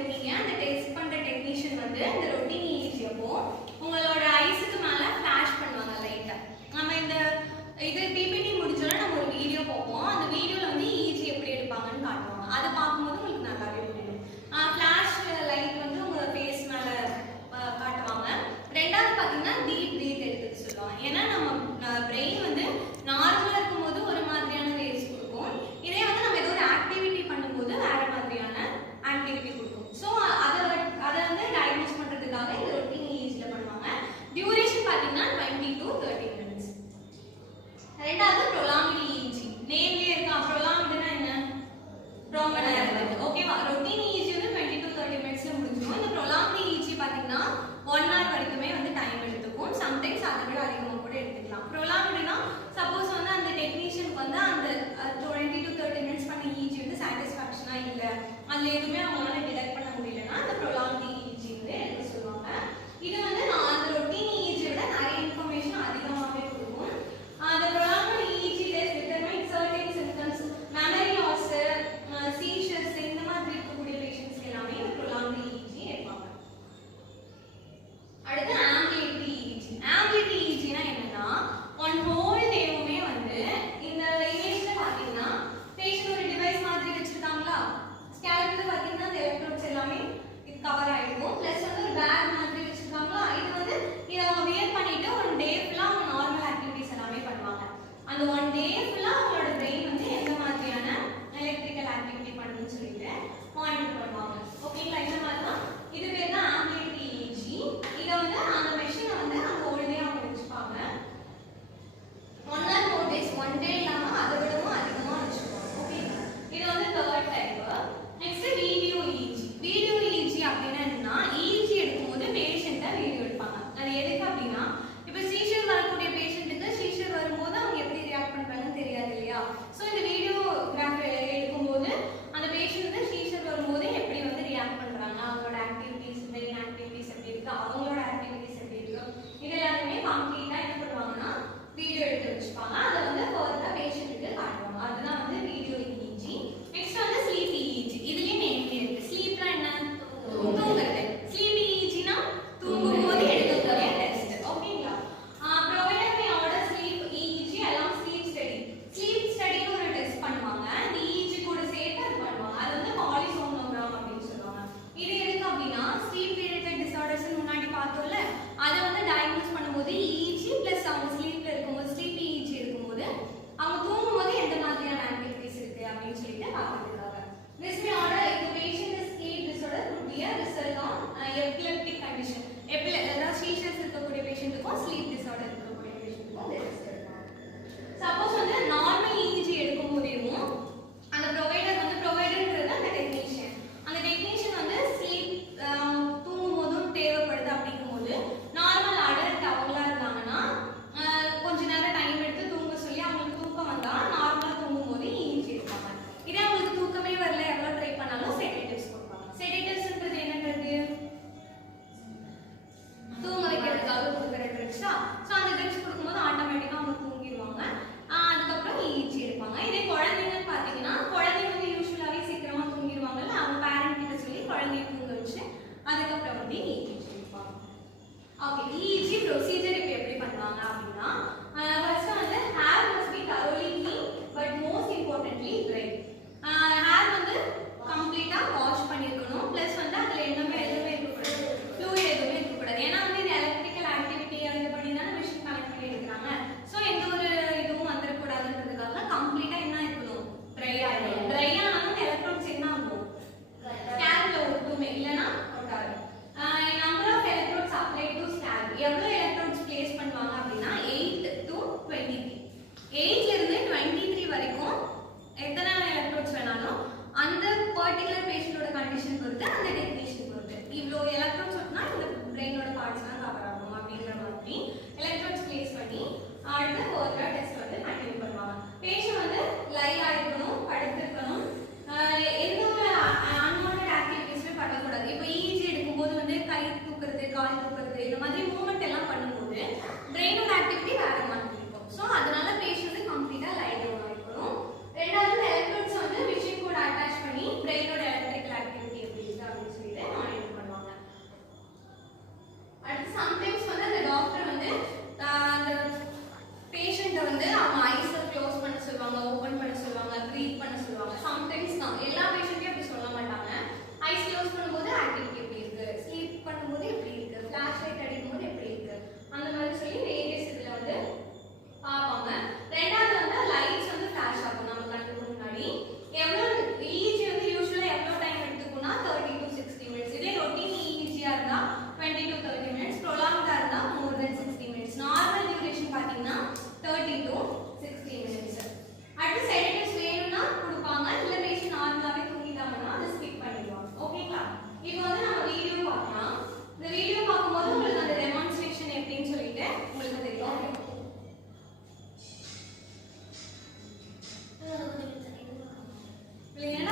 வந்திருக்கீங்க. அந்த டெஸ்ட் பண்ற டெக்னீஷியன் வந்து இந்த ரொட்டீன் EEG அப்போ உங்களோட ஐஸுக்கு மேல ஃபிளாஷ் பண்ணுவாங்க லைட்டா. நம்ம இந்த இது பிபிடி முடிச்சோன்னா நம்ம ஒரு வீடியோ பார்ப்போம். அந்த வீடியோல வந்து EEG எப்படி எடுப்பாங்கன்னு காட்டுவாங்க. அதை பார்க்கும்போது உங்களுக்கு நல்லாவே புரியும். ஃபிளாஷ் லைட் வந்து உங்க ஃபேஸ் மேல காட்டுவாங்க. ரெண்டாவது பார்த்தீங்கன்னா டீப் பிரீத் எடுத்துக்க சொல்லுவாங்க. ஏன்னா நம்ம பிரெயின் வந்து நார்மலா இருக்கும்போது ஒரு மாதிரியான வேவ்ஸ் கொடுக்கும். இதே வந்து நம்ம ஏதோ ஒரு ஆக்டிவிட்டி பண்ணும்போது வேற மாதிரியான ஆக்டிவிட்டி கொடுக்கும். ஸோ அதை வந்து டயக்னோஸ் பண்றதுக்காக இந்த ரொட்டீன் EEGல பண்ணுவாங்க. இல்லைன்னா